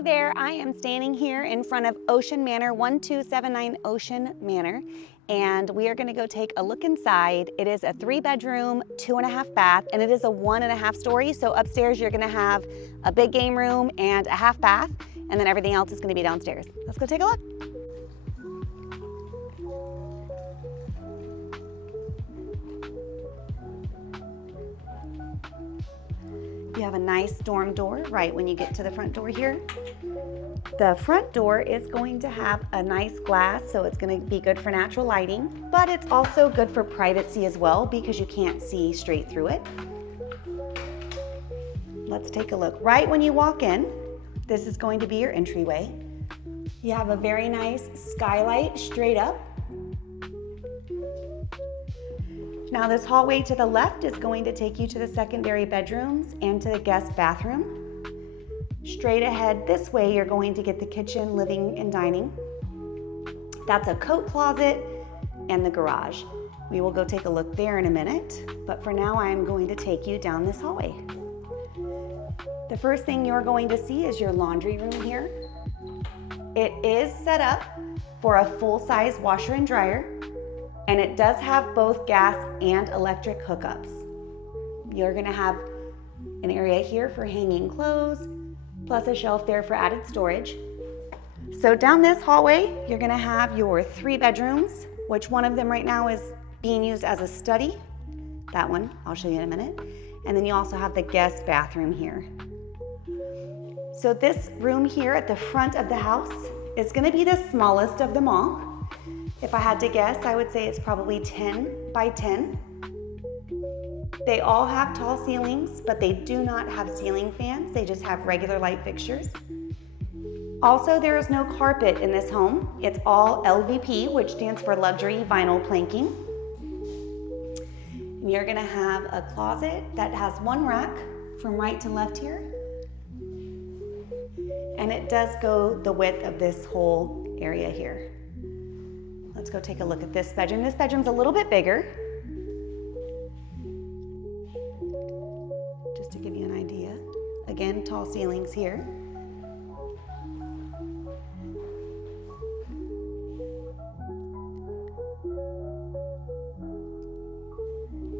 Hey there, I am standing here in front of Ocean Manor, 1279 Ocean Manor, and we are gonna go take a look inside. It is a 3-bedroom, 2.5 bath, and it is a 1.5 story. So upstairs you're gonna have a big game room and a half bath, and then everything else is gonna be downstairs. Let's go take a look. You have a nice dorm door right when you get to the front door here. The front door is going to have a nice glass, so it's going to be good for natural lighting, but it's also good for privacy as well because you can't see straight through it. Let's take a look. Right when you walk in, this is going to be your entryway. You have a very nice skylight straight up. Now this hallway to the left is going to take you to the secondary bedrooms and to the guest bathroom. Straight ahead this way, you're going to get the kitchen, living, and dining. That's a coat closet and the garage. We will go take a look there in a minute, but for now I am going to take you down this hallway. The first thing you're going to see is your laundry room here. It is set up for a full-size washer and dryer, and it does have both gas and electric hookups. You're gonna have an area here for hanging clothes, plus a shelf there for added storage. So down this hallway, you're gonna have your 3 bedrooms, which one of them right now is being used as a study. That one, I'll show you in a minute. And then you also have the guest bathroom here. So this room here at the front of the house is gonna be the smallest of them all. If I had to guess, I would say it's probably 10 by 10. They all have tall ceilings, but they do not have ceiling fans. They just have regular light fixtures. Also, there is no carpet in this home. It's all LVP, which stands for luxury vinyl planking. And you're gonna have a closet that has 1 rack from right to left here. And it does go the width of this whole area here. Let's go take a look at this bedroom. This bedroom's a little bit bigger. Just to give you an idea. Again, tall ceilings here.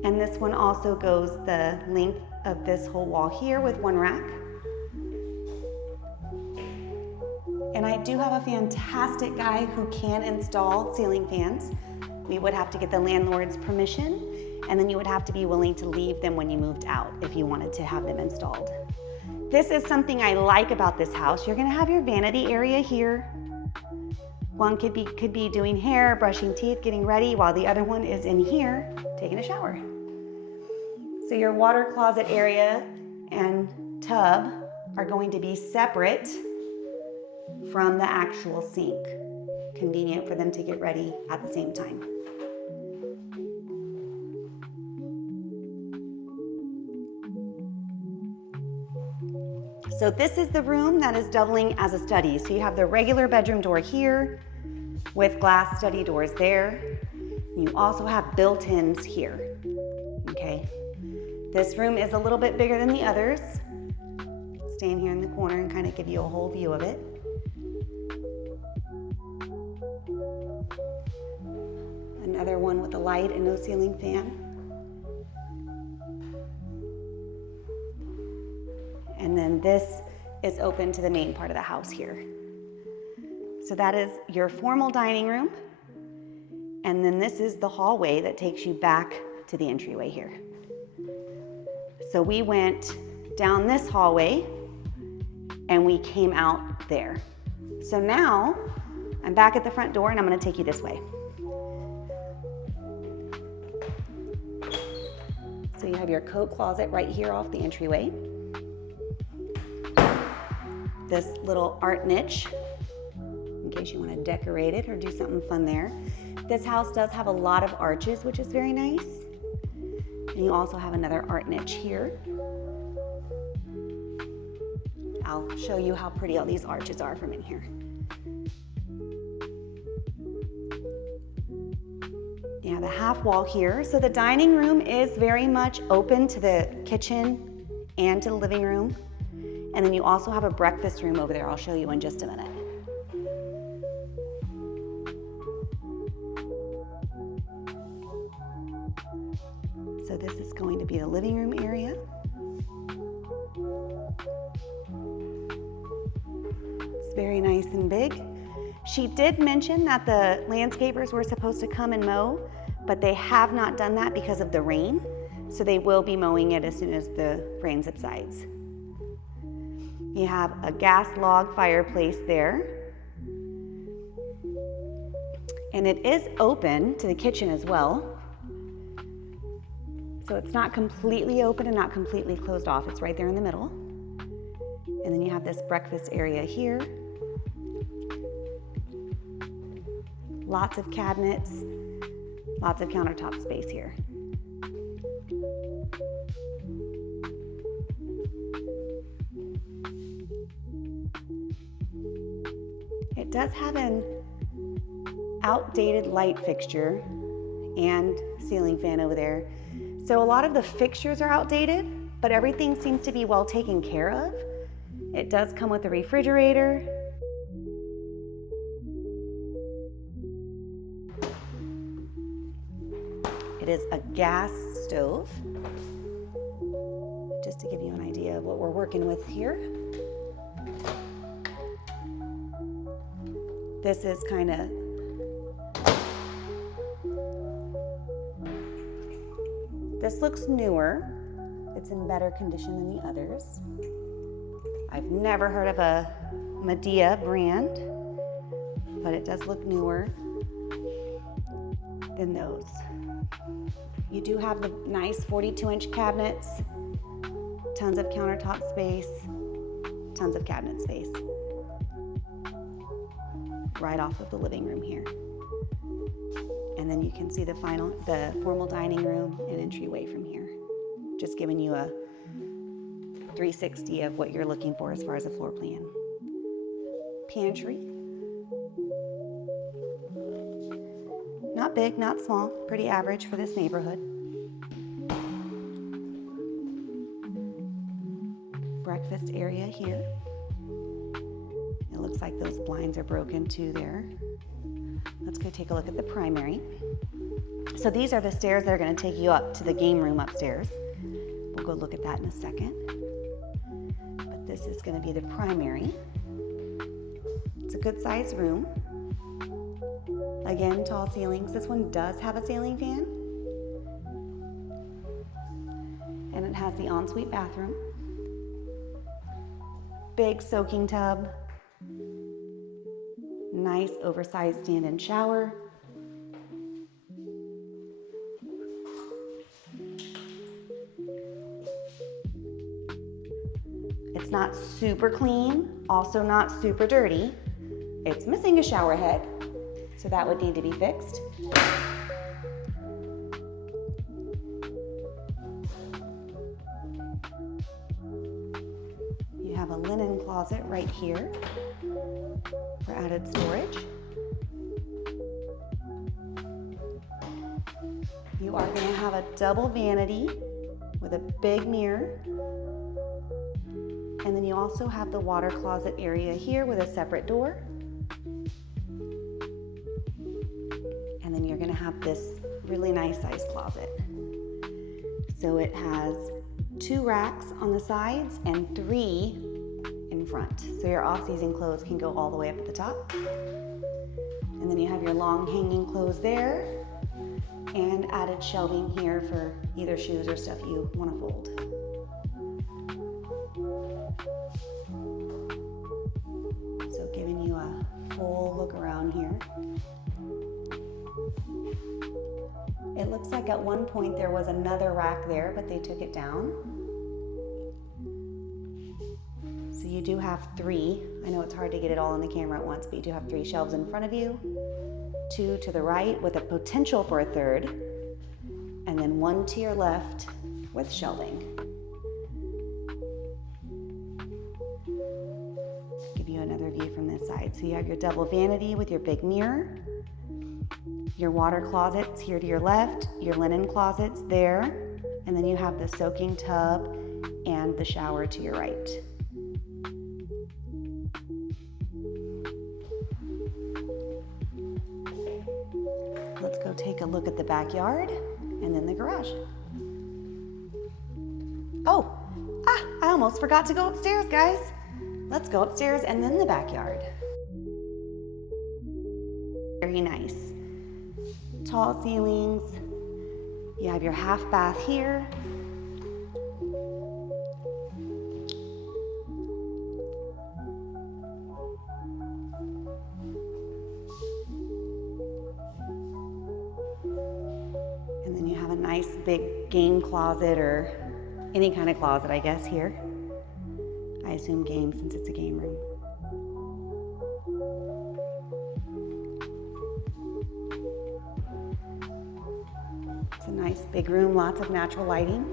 And this one also goes the length of this whole wall here with 1 rack. And I do have a fantastic guy who can install ceiling fans. We would have to get the landlord's permission, and then you would have to be willing to leave them when you moved out if you wanted to have them installed. This is something I like about this house. You're gonna have your vanity area here. One could be doing hair, brushing teeth, getting ready, while the other one is in here taking a shower. So your water closet area and tub are going to be separate from the actual sink. Convenient for them to get ready at the same time. So this is the room that is doubling as a study. So you have the regular bedroom door here with glass study doors there. You also have built-ins here, okay? This room is a little bit bigger than the others. Stand here in the corner and kind of give you a whole view of it. Another one with a light and no ceiling fan. And then this is open to the main part of the house here. So that is your formal dining room. And then this is the hallway that takes you back to the entryway here. So we went down this hallway and we came out there. So now I'm back at the front door and I'm gonna take you this way. So you have your coat closet right here off the entryway. This little art niche, in case you want to decorate it or do something fun there. This house does have a lot of arches, which is very nice. And you also have another art niche here. I'll show you how pretty all these arches are from in here. You have a half wall here. So the dining room is very much open to the kitchen and to the living room. And then you also have a breakfast room over there. I'll show you in just a minute. So this is going to be the living room area. It's very nice and big. She did mention that the landscapers were supposed to come and mow, but they have not done that because of the rain. So they will be mowing it as soon as the rain subsides. You have a gas log fireplace there. And it is open to the kitchen as well. So it's not completely open and not completely closed off. It's right there in the middle. And then you have this breakfast area here. Lots of cabinets, lots of countertop space here. It does have an outdated light fixture and ceiling fan over there. So a lot of the fixtures are outdated, but everything seems to be well taken care of. It does come with a refrigerator. It is a gas stove, just to give you an idea of what we're working with here. This is kind of this looks newer. It's in better condition than the others. I've never heard of a Medea brand, but it does look newer than those. You do have the nice 42-inch cabinets, tons of countertop space, tons of cabinet space. Right off of the living room here. And then you can see the formal dining room and entryway from here. Just giving you a 360 of what you're looking for as far as a floor plan. Pantry. Not big, not small, pretty average for this neighborhood. Breakfast area here. It looks like those blinds are broken too there. Let's go take a look at the primary. So these are the stairs that are going to take you up to the game room upstairs. We'll go look at that in a second. But this is going to be the primary. It's a good sized room. Again, tall ceilings. This one does have a ceiling fan. And it has the ensuite bathroom. Big soaking tub. Nice oversized stand-in shower. It's not super clean, also not super dirty. It's missing a shower head, so that would need to be fixed. You have a linen closet right here for added storage. You are going to have a double vanity with a big mirror. And then you also have the water closet area here with a separate door. And then you're going to have this really nice sized closet. So it has 2 racks on the sides and 3 in front. So your off-season clothes can go all the way up at the top. And then you have your long hanging clothes there and added shelving here for either shoes or stuff you want to fold. So giving you a full look around here. It looks like at one point there was another rack there, but they took it down. So you do have 3. I know it's hard to get it all on the camera at once, but you do have 3 shelves in front of you, 2 to the right with a potential for a 3rd, and then 1 to your left with shelving. Give you another view from this side. So you have your double vanity with your big mirror, your water closets here to your left, your linen closets there, and then you have the soaking tub and the shower to your right. take a look at the backyard and then the garage. Oh, I almost forgot to go upstairs, guys. Let's go upstairs and then the backyard. Very nice. Tall ceilings. You have your half bath here. And then you have a nice big game closet, or any kind of closet, I guess, here. I assume game since it's a game room. It's a nice big room, lots of natural lighting.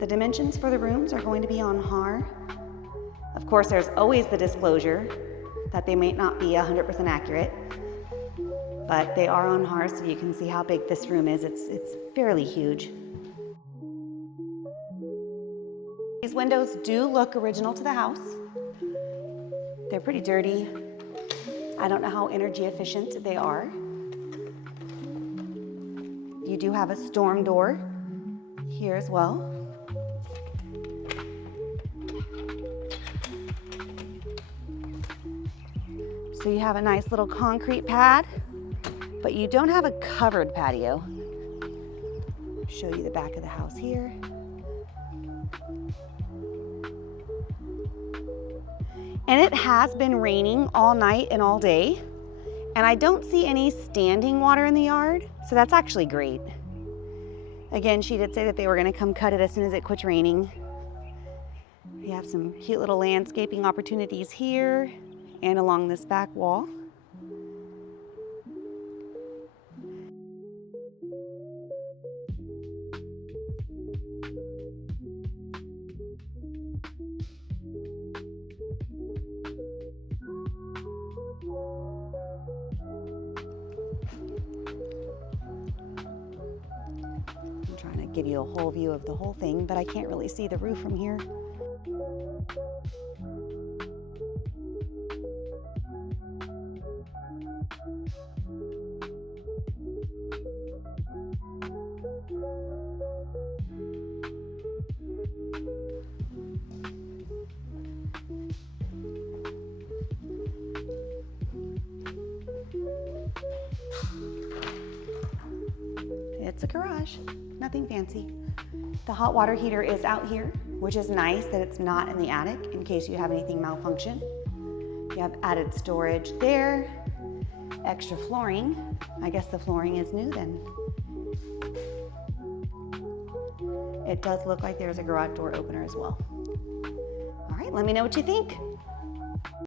The dimensions for the rooms are going to be on HAR. Of course, there's always the disclosure that they may not be 100% accurate, but they are on HAR, so you can see how big this room is. It's fairly huge. These windows do look original to the house. They're pretty dirty. I don't know how energy efficient they are. You do have a storm door here as well. So you have a nice little concrete pad, but you don't have a covered patio. Show you the back of the house here. And it has been raining all night and all day, and I don't see any standing water in the yard, so that's actually great. Again, she did say that they were gonna come cut it as soon as it quits raining. We have some cute little landscaping opportunities here and along this back wall. I'm trying to give you a whole view of the whole thing, but I can't really see the roof from here. It's a garage, nothing fancy. The hot water heater is out here, which is nice that it's not in the attic in case you have anything malfunction. You have added storage there, extra flooring. I guess the flooring is new then. It does look like there's a garage door opener as well. All right, let me know what you think.